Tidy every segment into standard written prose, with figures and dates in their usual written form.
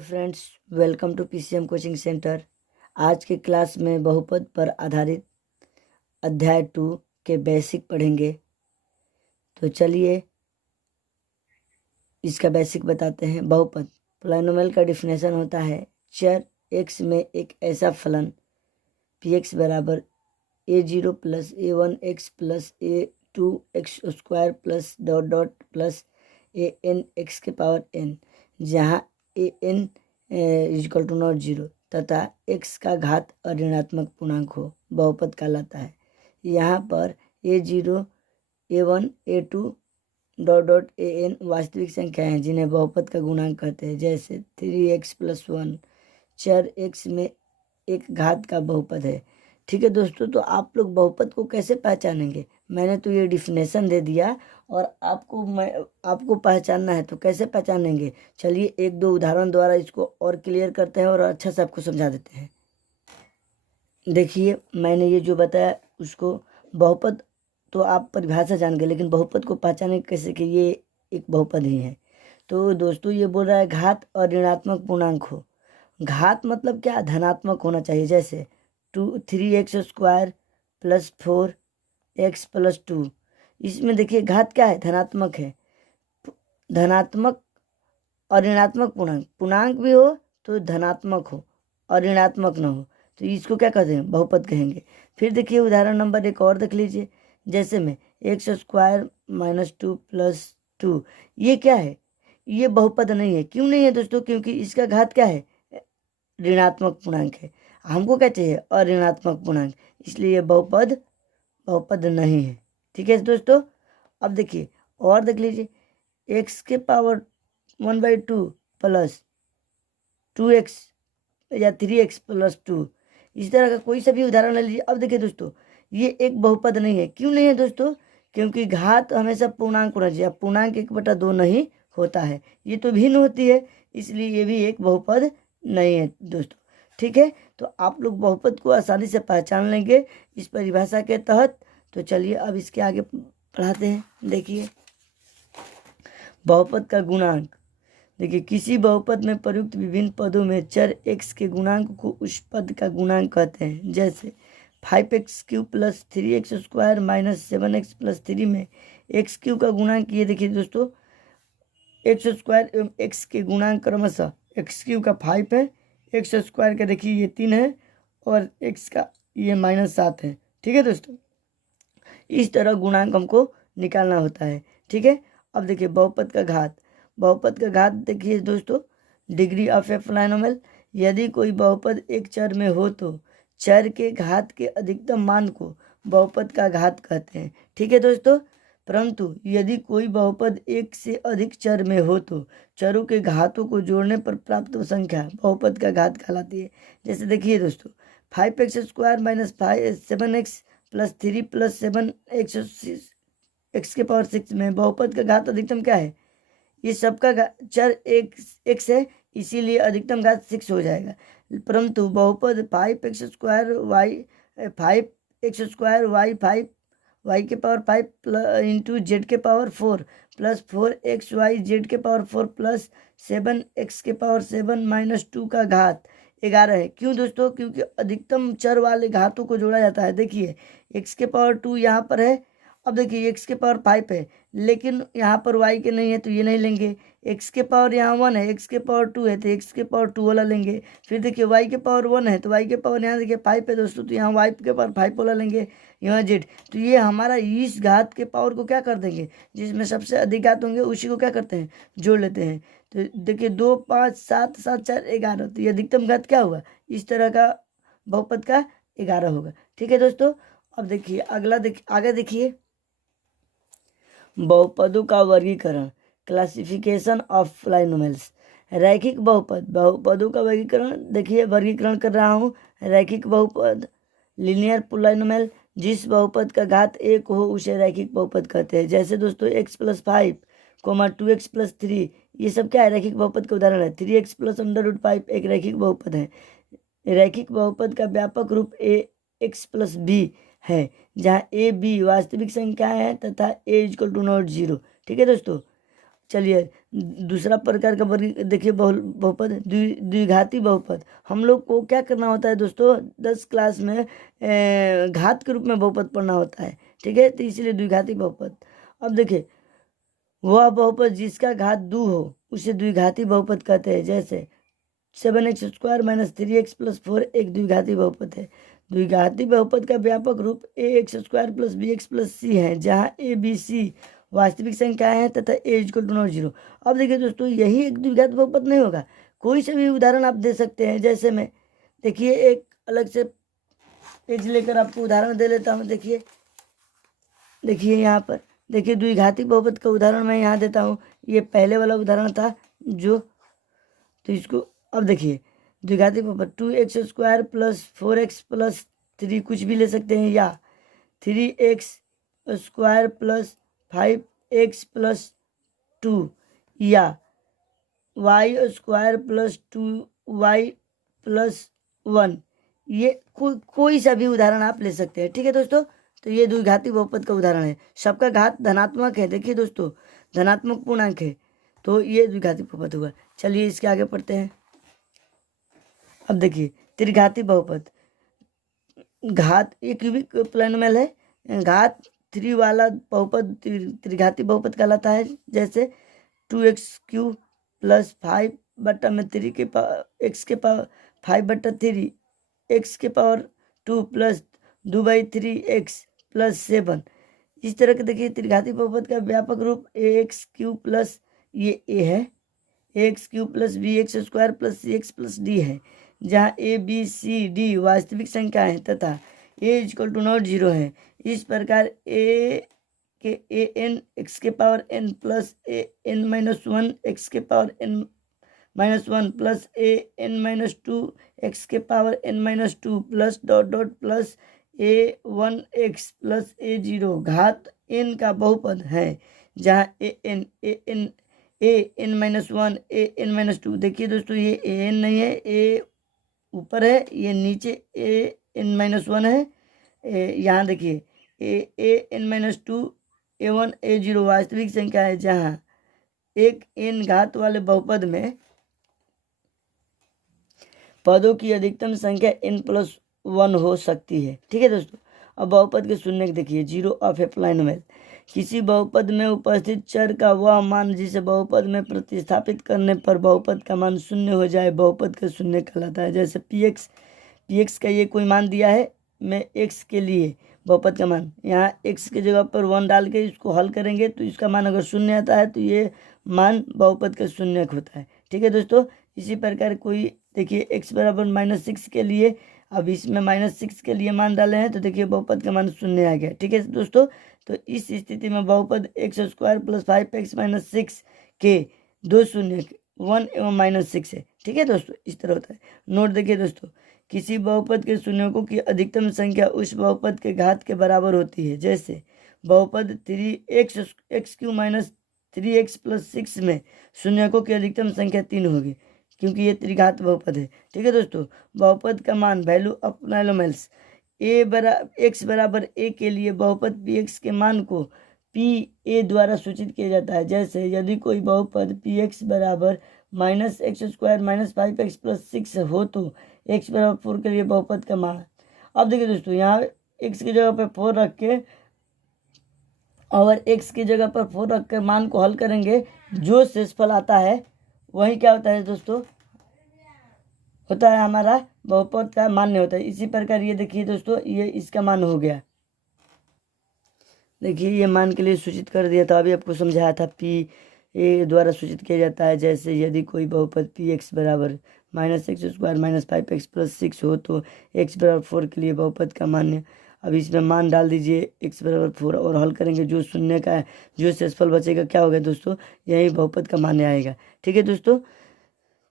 Friends, welcome to PCM coaching centre. आज के class में बहुपद पर आधारित अध्याय 2 के बेसिक पढ़ेंगे। तो चलिए इसका बेसिक बताते हैं। बहुपद पोलिनोमियल का डिफिनेशन होता है चर x में एक ऐसा फलन px बराबर a0 plus a1 x plus a2 x square plus dot dot plus an x के पावर n, जहाँ an equal to not zero तथा x का घात अऋणात्मक पूर्णांक हो, बहुपद कहलाता है। यहाँ पर a0 a1 a2 dot dot an वास्तविक संख्या हैं जिन्हें बहुपद का गुणांक कहते हैं, जैसे 3x प्लस 1 चर x में एक घात का बहुपद है। ठीक है दोस्तों, तो आप लोग बहुपद को कैसे पहचानेंगे? मैंने तो ये डिफिनेशन दे दिया और आपको पहचानना है, तो कैसे पहचानेंगे? चलिए एक दो उदाहरण द्वारा इसको और क्लियर करते हैं और अच्छा से आपको समझा देते हैं। देखिए, मैंने ये जो बताया उसको बहुपद तो आप परिभाषा जान गए, लेकिन बहुपद को पहचाने कैसे कि ये एक बहुपद ही है। तो दोस्तों ये बोल रहा है घात और ऋणात्मक पूर्णांक हो। घात मतलब क्या? धनात्मक होना चाहिए, जैसे 3x square plus 4x plus 2। इसमें देखिए घात क्या है? धनात्मक है। धनात्मक और ऋणात्मक पूर्णांक भी हो तो धनात्मक हो और ऋणात्मक न हो तो इसको क्या कहते हैं? बहुपद कहेंगे। फिर देखिए उदाहरण नंबर एक और देख लीजिए, जैसे में x स्क्वायर माइनस 2 प्लस 2। ये क्या है? ये बहुपद नहीं है। क्यों नहीं है दोस्तों? क्योंकि इसका घात क्या है? ऋणात्मक पूर्णांक है। हमको क्या चाहिए? अऋणात्मक पूर्णांक, इसलिए ये बहुपद नहीं है। ठीक है दोस्तों, अब देखिए और देख लीजिए, x के पावर 1/2 प्लस 2x या 3x प्लस 2, इस तरह का कोई सा भी उदाहरण ले लीजिए। अब देखिए दोस्तों, ये एक बहुपद नहीं है। क्यों नहीं है दोस्तों? क्योंकि घात हमेशा पूर्णांक होना चाहिए। पूर्णांक 1/2 नहीं होता है, ये तो भिन्न होती है, इसलिए ये भी एक बहुपद नहीं है दोस्तों। ठीक है, तो आप लोग बहुपद को आसानी से पहचान लेंगे इस परिभाषा के तहत। तो चलिए अब इसके आगे पढ़ाते हैं। देखिए बहुपद का गुणांक। देखिए किसी बहुपद में प्रयुक्त विभिन्न पदों में चर x के गुणांक को उस पद का गुणांक कहते हैं, जैसे 5x³ plus 3x square minus 7x plus 3 में x³ का गुणांक, ये देखिए दोस्तों x स्क्वायर एवं x के गुणांक क्रमशः x³ का 5 है, x स्क्वायर का देखिए ये 3 है और x का ये -7 है। ठीक है दोस्तों, इस तरह गुणांक हमको निकालना होता है। ठीक है, अब देखिए बहुपद का घात। बहुपद का घात देखिए दोस्तों, डिग्री ऑफ ए पोलिनोमियल। यदि कोई बहुपद एक चर में हो तो चर के घात के अधिकतम मान को बहुपद का घात कहते हैं। ठीक है दोस्तों, परंतु यदि कोई बहुपद एक से अधिक चर में हो तो चरों के घातों को जोड़ने पर प्राप्त संख्या बहुपद का घात कहलाती है। जैसे देखिए दोस्तों, 5x square minus 7x plus 3 plus 7x के पावर 6 में बहुपद का घात अधिकतम क्या है? ये सबका चर x है, इसीलिए अधिकतम घात 6 हो जाएगा। परंतु बहुपद 5x स्क्वायर y 5 y के पावर 5 इंटू जेड के पावर 4 प्लस 4xy जेड के पावर 4 प्लस 7x के पावर 7 माइनस 2 का घात 11 है। क्यों दोस्तों? क्योंकि अधिकतम चर वाले घातों को जोड़ा जाता है। देखिए x के पावर 2 यहाँ पर है। अब देखिए x के पावर 5 है, लेकिन यहाँ पर y के नहीं है तो ये नहीं लेंगे। x के पावर यहाँ 1 है, x के पावर 2 है तो x के पावर 2 वाला लेंगे। फिर देखिए y के पावर 1 है तो y के पावर यहाँ देखिए 5 है दोस्तों, तो यहाँ y के पावर 5 वाला लेंगे। यहाँ z, तो ये हमारा इस घात के पावर को क्या कर देंगे? जिसमें सबसे अधिक घात होंगे उसी को क्या करते हैं? जोड़ लेते हैं। तो देखिए 2 5 7 7 4 11, तो ये अधिकतम घात क्या होगा? इस तरह का बहुपद का 11 होगा। ठीक है दोस्तों, अब देखिए अगला आगे देखिए बहुपदों का वर्गीकरण, क्लासिफिकेशन ऑफ पोलिनोमियल्स। रैखिक बहुपद, बहुपदों का वर्गीकरण। देखिए वर्गीकरण कर रहा हूँ। रैखिक बहुपद, लीनियर पोलिनोमियल, जिस बहुपद का घात 1 हो उसे रैखिक बहुपद कहते हैं। जैसे दोस्तों x प्लस 5 2x प्लस 3, ये सब क्या है? रैखिक बहुपद का उदाहरण है। 3x प्लस √5 एक रैखिक बहुपद है। रैखिक बहुपद का व्यापक रूप ax प्लस b है, जहाँ a b वास्तविक संख्या है तथा a = 0। ठीक है दोस्तों, चलिए दूसरा प्रकार का वर्ग देखिए बहुपद द्विघाती बहुपद। हम लोग को क्या करना होता है दोस्तों, 10 क्लास में घात के रूप में बहुपद पढ़ना होता है, ठीक है, तो इसलिए द्विघाती बहुपद। अब देखिए वह बहुपद जिसका घात 2 हो उसे द्विघाती बहुपद कहते हैं। जैसे 7x² - 3x + 4 एक द्विघाती बहुपद है। द्विघाती बहुपद का व्यापक रूप ax² + bx + c है, जहाँ a b c वास्तविक संख्याएं हैं तथा a = 0। अब देखिए दोस्तों यही एक द्विघात बहुपद नहीं होगा, कोई से भी उदाहरण आप दे सकते हैं। जैसे मैं देखिए एक अलग से पेज लेकर आपको उदाहरण दे लेता हूँ। देखिए यहाँ पर देखिए द्विघाती बहुपद का उदाहरण मैं यहाँ देता हूँ। ये पहले वाला उदाहरण था जो, तो इसको अब देखिए द्विघाती बहुपद 2x² + 4x + 3 कुछ भी ले सकते हैं, या 3x² + 5x + 2 या y² + 2y + 1। ये कोई सा भी उदाहरण आप ले सकते हैं, ठीक है दोस्तों। तो ये द्विघाती बहुपद का उदाहरण है। सबका घात धनात्मक है, देखिए दोस्तों धनात्मक पूर्णांक है, तो ये द्विघाती बहुपद हुआ। चलिए इसके आगे पढ़ते हैं। अब देखिए त्रिघाती बहुपद, घात ये क्यूबिक पोलिनोमियल है, घात 3 वाला बहुपद त्रिघाती बहुपद कहलाता है। जैसे 2x³ + 5 बटा में 3 के x के पावर 5/3 x के पावर 2 + 2/3x + 7। इस तरह के देखिए त्रिघाती बहुपद का व्यापक रूप ax³ + ये a है, ax³ + bx² + cx + d है, जहाँ a b c d वास्तविक संख्या है तथा a = 0 है। इस प्रकार a के an x के पावर n + an-1 x के पावर n-1 + an-2 x के पावर n-2 + ... a1x + a0 घात n का बहुपद है, जहाँ an an-1 an-2। देखिए दोस्तों ये an नहीं है, a ऊपर है, ये नीचे an-1 है। यहाँ देखिए an-2 a1 a0 वास्तविक संख्या है, जहाँ एक n घात वाले बहुपद में पदों की अधिकतम संख्या n+1 हो सकती है, ठीक है दोस्तों। अब बहुपद के शून्य देखिए, 0 ऑफ ए पोलिनोमियल। किसी बहुपद में उपस्थित चर का वह मान जिसे बहुपद में प्रतिस्थापित करने पर बहुपद का मान 0 हो जाए, बहुपद का शून्य कहलाता है। जैसे px का ये कोई मान दिया है, मैं x के लिए बहुपद का मान, यहाँ x की जगह पर 1 डाल के इसको हल करेंगे तो इसका मान अगर 0 आता है तो ये मान बहुपद का शून्य होता है, ठीक है दोस्तों। इसी प्रकार कोई देखिए x = -6 के लिए, अब इसमें -6 के लिए मान डाले हैं तो देखिए बहुपद का मान 0 आ गया, ठीक है दोस्तों। तो इस स्थिति में बहुपद x² + 5x - 6 के दो शून्य 1 एवं -6 है, ठीक है दोस्तों। इस तरह होता है। नोट देखिए दोस्तों, किसी बहुपद के शून्यकों की अधिकतम संख्या उस बहुपद के घात के बराबर होती है। जैसे बहुपद 3x³ - 3x + 6 में शून्यकों की अधिकतम संख्या 3 होगी, क्योंकि ये त्रिघात बहुपद है, ठीक है दोस्तों। बहुपद का मान value of polynomials x = a के लिए बहुपद px के मान को pa द्वारा सूचित किया जाता है। जैसे यदि कोई बहुपद px = -x² - 5x + 6 हो तो x = 4 के लिए बहुपद का मान। अब देखिए दोस्तों, यहाँ x की जगह पर 4 रख के और x की जगह पर 4 रख कर मान को हल करेंगे, जो शेषफल आता है वही क्या होता है दोस्तों, होता है हमारा बहुपद का मान्य होता है। इसी प्रकार ये देखिए दोस्तों, ये इसका मान हो गया। देखिए ये मान के लिए सूचित कर दिया था, अभी आपको समझाया था p द्वारा सूचित किया जाता है। जैसे यदि कोई बहुपद px = -x² - 5x + 6 हो तो x = 4 के लिए बहुपद का मान्य। अब इसमें मान डाल दीजिए x = 4 और हल करेंगे, जो शून्य का है, जो शेषफल बचेगा क्या होगा दोस्तों, यही बहुपद का मान्य आएगा, ठीक है दोस्तों।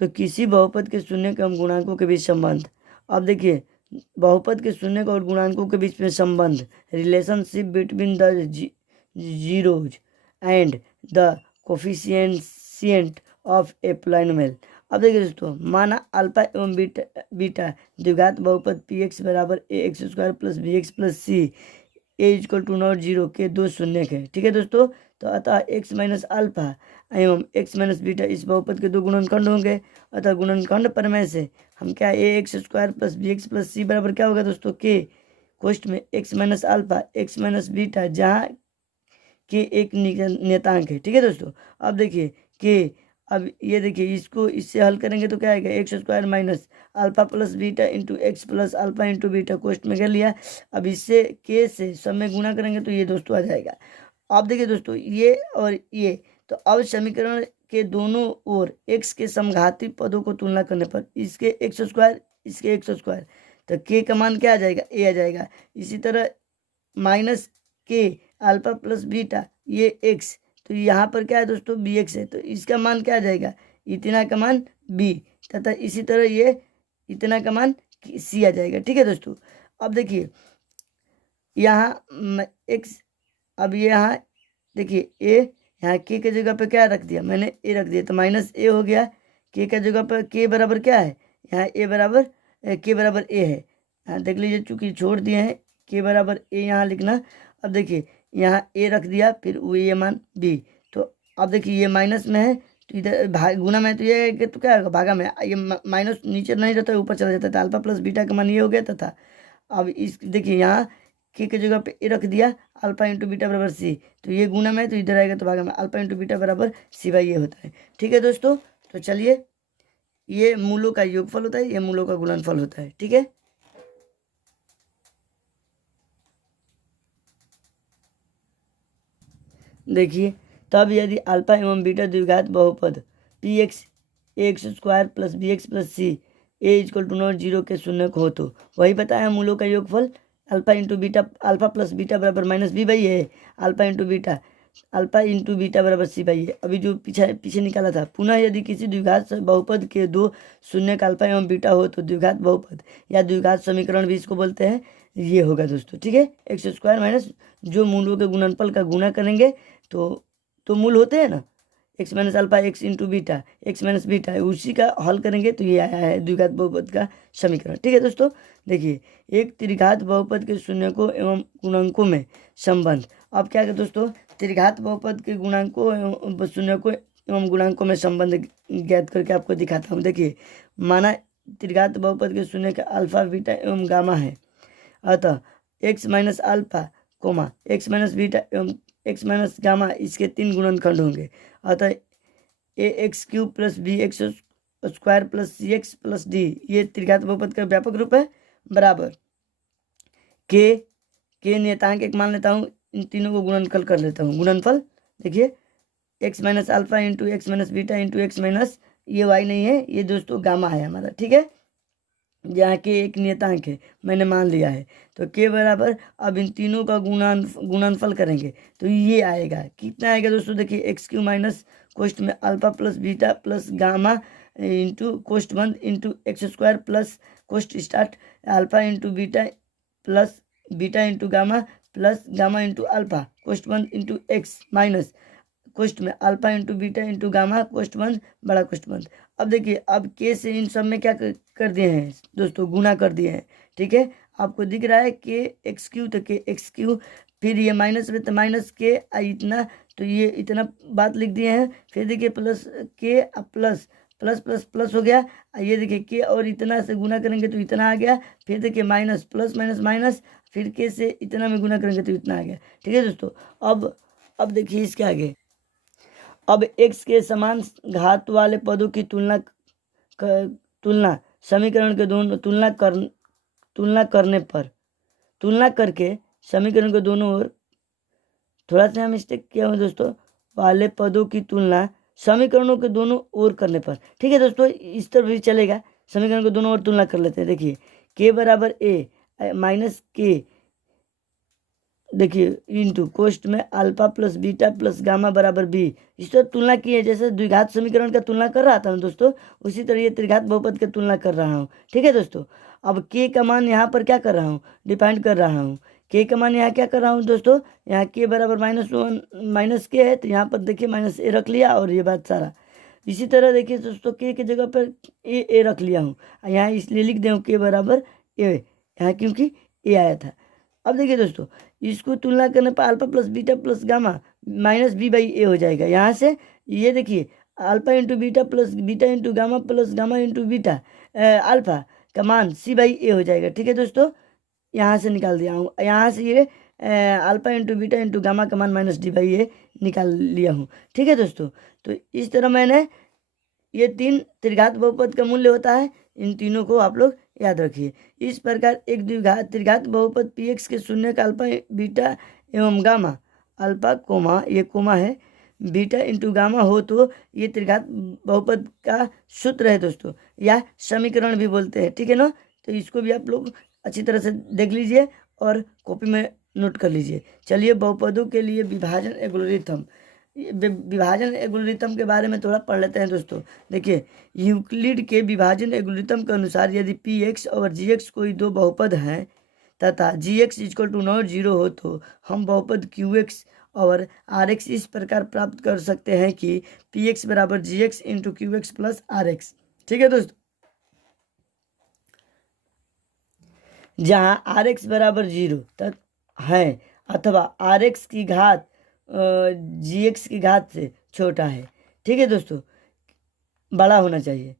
तो किसी बहुपद के शून्य एवं गुणांकों के बीच संबंध। अब देखिए बहुपद के शून्य और गुणांकों के बीच में संबंध, relationship between the zeros and the coefficient of A polynomial. अब देखिए दोस्तों, माना अल्फा एवं बीटा द्विघात बहुपद px = ax² + bx + c a = 0 के दो शून्यक है, ठीक है दोस्तों। तो अतः x - अल्फा एवं एक्स माइनस बीटा इस बहुपद के दो गुणनखंड होंगे। अतः गुणनखंड प्रमेय से हम क्या a x square plus b x plus c बराबर क्या होगा दोस्तों, के कोष्ट में x minus alpha x minus beta, जहाँ के एक नेतांक है। ठीक है दोस्तों, अब देखिए के, अब ये देखिए इसको इससे हल करेंगे तो क्या आएगा, x square minus alpha plus beta into x plus alpha into beta कोष्ट में कर लिया। अब इससे के से सब में गुणा करेंगे तो ये दोस्तों आ जाएगा। अब देखिए दोस्तों ये और ये, तो अब समीकरण के दोनों ओर एक्स के समघाती पदों को तुलना करने पर इसके एक्स स्क्वायर इसके एक्स स्क्वायर, तो के का मान क्या आ जाएगा, ए आ जाएगा। इसी तरह माइनस के अल्फा प्लस बीटा ये एक्स, तो यहाँ पर क्या है दोस्तों, बी एक्स है, तो इसका मान क्या आ जाएगा, इतना का मान बी, तथा इसी तरह ये इतना का मान सी आ जाएगा। ठीक है दोस्तों, अब देखिए यहाँ एक्स, अब यहाँ देखिए ए, यहाँ के जगह पे क्या रख दिया मैंने, ए रख दिया, तो माइनस ए हो गया। के जगह पर के बराबर क्या है, यहाँ ए बराबर के बराबर ए है, यहाँ देख लीजिए चूंकि छोड़ दिए हैं के बराबर ए यहाँ लिखना। अब देखिए यहाँ ए रख दिया, फिर वो ये मान बी, तो अब देखिए ये माइनस में है तो इधर गुना में, तो ये तो क्या होगा, भागा में, ये माइनस नीचे नहीं रहता है ऊपर चला जाता है, अल्फा प्लस बीटा का मान ये हो गया तथा अब इस देखिए यहाँ के जगह पे ए रख दिया, अल्फा इंटू बीटा बराबर सी, तो ये गुना में तो इधर आएगा तो भागा में, अल्फा इंटू बीटा बराबर सी बाई ये होता है। ठीक है दोस्तों, तो चलिए ये मूलों का योगफल होता है, ये मूलों का गुणनफल होता है। ठीक है, देखिए तब यदि अल्फा एवं बीटा द्विघात बहुपद p x x square plus b x plus c a equal to not zero के शून्य को हो, तो वही बताया मूलों का योगफल alpha into beta, alpha plus beta बराबर माइनस बी बाई है, अल्फा इंटू बीटा बराबर सी बाई है। अभी जो पीछे निकाला था, पुनः यदि किसी द्विघात बहुपद के दो शून्य का अल्फा एवं बीटा हो तो द्विघात बहुपद या द्विघात समीकरण भी इसको बोलते हैं, ये होगा दोस्तों। ठीक है, एक्स स्क्वायर माइनस जो मूलों के गुणनफल का गुणा करेंगे तो मूल होते हैं ना, x minus alpha x into beta x minus beta, उसी का हल करेंगे तो ये आया है द्विघात बहुपद का समीकरण। ठीक है दोस्तों, देखिए एक त्रिघात बहुपद के शून्यकों एवं गुणांकों में संबंध। अब क्या है दोस्तों, त्रिघात बहुपद के गुणांकों एवं शून्यकों एवं गुणांकों में संबंध ज्ञात करके आपको दिखाता हूँ। देखिए माना त्रिघात बहुपद के शून्य का अल्फा बीटा एवं गामा है, अतः x minus alpha comma x minus beta एवं एक्स माइनस गामा इसके तीन गुणनखंड होंगे। अतः a x cube plus b x square plus c x plus d ये त्रिघात बहुपद का व्यापक रूप है, बराबर के नियतांक एक मान लेता हूँ, इन तीनों को गुणनफल कर लेता हूँ। गुणनफल देखिए x minus alpha into x minus beta into x minus, ये वाई नहीं है, ये दोस्तों गामा है हमारा। ठीक है, जहाँ के एक नियतांक है मैंने मान लिया है, तो के बराबर अब इन तीनों का गुणनफल करेंगे तो ये आएगा, कितना आएगा दोस्तों, देखिए एक्स क्यू माइनस कोष्ट में alpha plus beta plus gamma into कोष्ट बंद इंटू एक्स स्क्वायर प्लस कोष्ट start alpha into beta plus beta into gamma plus gamma into alpha कोष्ट बंद इंटू एक्स माइनस कोष्ट में alpha into beta into gamma कोष्ट बंद बड़ा कोष्ट बंद। अब देखिए अब के से इन सब में क्या कर दिए हैं दोस्तों, गुना कर दिए हैं। ठीक है, आपको दिख रहा है के एक्स क्यू, तो के एक्स क्यू, फिर ये माइनस में तो माइनस के इतना, तो ये इतना बात लिख दिए हैं। फिर देखिए प्लस के प्लस प्लस प्लस प्लस हो गया, ये देखिए के और इतना से गुना करेंगे तो इतना आ गया। फिर देखिए माइनस प्लस माइनस माइनस, फिर के से इतना में गुना करेंगे तो इतना आ गया। ठीक है दोस्तों, अब देखिए इसके आगे, अब x के समान घात वाले पदों की तुलना समीकरण के दोनों तुलना करके समीकरण के दोनों ओर, थोड़ा सा मिस्टेक किया हूँ दोस्तों, वाले पदों की तुलना समीकरणों के दोनों ओर करने पर। ठीक है दोस्तों, इस तरह भी चलेगा, समीकरण के दोनों ओर तुलना कर लेते हैं। देखिए के बराबर ए माइनस के, देखिए इंटू कोष्ट में alpha plus beta plus gamma बराबर बी, इस तरह तुलना की है, जैसे द्विघात समीकरण का तुलना कर रहा था ना दोस्तों, उसी तरह ये त्रिघात बहुपद की तुलना कर रहा हूँ। ठीक है दोस्तों, अब के का मान यहाँ पर क्या कर रहा हूँ, डिफाइंड कर रहा हूँ। के का मान यहाँ क्या कर रहा हूँ दोस्तों, यहाँ के बराबर -1 माइनस के है, तो यहाँ पर देखिए माइनस ए रख लिया और ये बात सारा। इसी तरह देखिए दोस्तों के जगह पर ए रख लिया हूँ, यहाँ इसलिए लिख दूँ के बराबर ए, यहाँ क्योंकि ए आया था। अब देखिए दोस्तों, इसको तुलना करने पर alpha plus beta plus gamma minus b by a हो जाएगा। यहाँ से ये देखिए alpha into beta plus beta into gamma plus gamma into beta alpha का मान सी बाई ए हो जाएगा। ठीक है दोस्तों, यहाँ से निकाल दिया हूँ। यहाँ से ये alpha into beta into gamma का मान माइनस डी बाई ए निकाल लिया हूँ। ठीक है दोस्तों, तो इस तरह मैंने ये 3 त्रिघात बहुपद का मूल्य होता है, इन तीनों को आप लोग याद रखिए। इस प्रकार एक द्विघात त्रिघात बहुपद पी एक्स के शून्य का अल्फा बीटा एवं गामा, अल्फा कोमा ये कोमा है, बीटा इंटू गामा हो तो ये त्रिघात बहुपद का सूत्र है दोस्तों, या समीकरण भी बोलते हैं। ठीक है ना, तो इसको भी आप लोग अच्छी तरह से देख लीजिए और कॉपी में नोट कर लीजिए। चलिए बहुपदों के लिए विभाजन एल्गोरिथम, विभाजन एल्गोरिथम के बारे में थोड़ा पढ़ लेते हैं दोस्तों। देखिए यूक्लिड के विभाजन एल्गोरिथम के अनुसार यदि पी एक्स और जी एक्स कोई दो बहुपद हैं तथा g x equal to not zero हो तो हम बहुपद क्यू एक्स और आर एक्स इस प्रकार प्राप्त कर सकते हैं कि पी एक्स बराबर g x into q x plus r x. ठीक है दोस्तों, जहाँ आर एक्स बराबर 0 तक है अथवा आर एक्स की घात जी एक्स की घात से छोटा है। ठीक है दोस्तों, बड़ा होना चाहिए,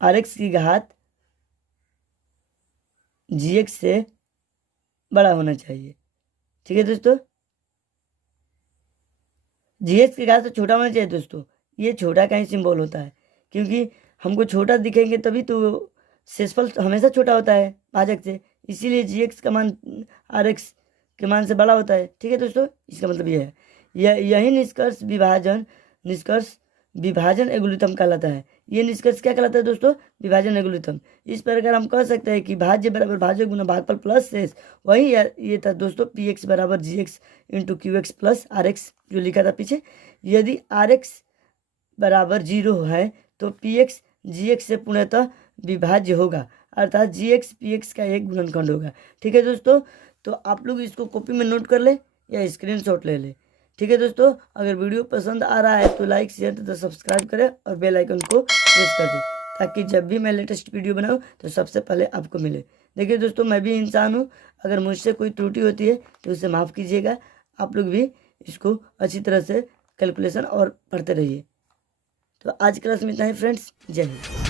आर एक्स की घात जी एक्स से बड़ा होना चाहिए। ठीक है दोस्तों, जी एक्स की घात से छोटा होना चाहिए दोस्तों। ये छोटा का ही सिंबल होता है, क्योंकि हमको छोटा दिखेंगे तभी तो शेषफल हमेशा छोटा होता है भाजक से, इसीलिए जी एक्स का मान आर एक्स के मान से बड़ा होता है। ठीक है दोस्तों, इसका मतलब ये है, यही निष्कर्ष विभाजन एल्गोरिथम कहलाता है। ये निष्कर्ष क्या कहलाता है दोस्तों? विभाजन एल्गोरिथम। इस प्रकार हम कह सकते हैं कि भाज्य बराबर भाजक गुना भागफल प्लस शेष, वही ये था दोस्तों पी एक्स बराबर g x into q x plus r x जो लिखा था पीछे। यदि आर एक्स बराबर 0 है तो पी एक्स जी एक्स से पूर्णतः विभाज्य होगा, अर्थात जी एक्स पी एक्स का एक गुणनखंड होगा। ठीक है दोस्तों, तो आप लोग इसको कॉपी में नोट कर ले या स्क्रीनशॉट ले ले। ठीक है दोस्तों, अगर वीडियो पसंद आ रहा है तो लाइक शेयर तथा सब्सक्राइब करें और बेल आइकन को प्रेस कर दें, ताकि जब भी मैं लेटेस्ट वीडियो बनाऊं तो सबसे पहले आपको मिले। देखिए दोस्तों, मैं भी इंसान हूं, अगर मुझसे कोई त्रुटि होती है तो उसे माफ़ कीजिएगा। आप लोग भी इसको अच्छी तरह से कैलकुलेशन और पढ़ते रहिए। तो आज क्लास में इतना ही फ्रेंड्स, जय हिंद।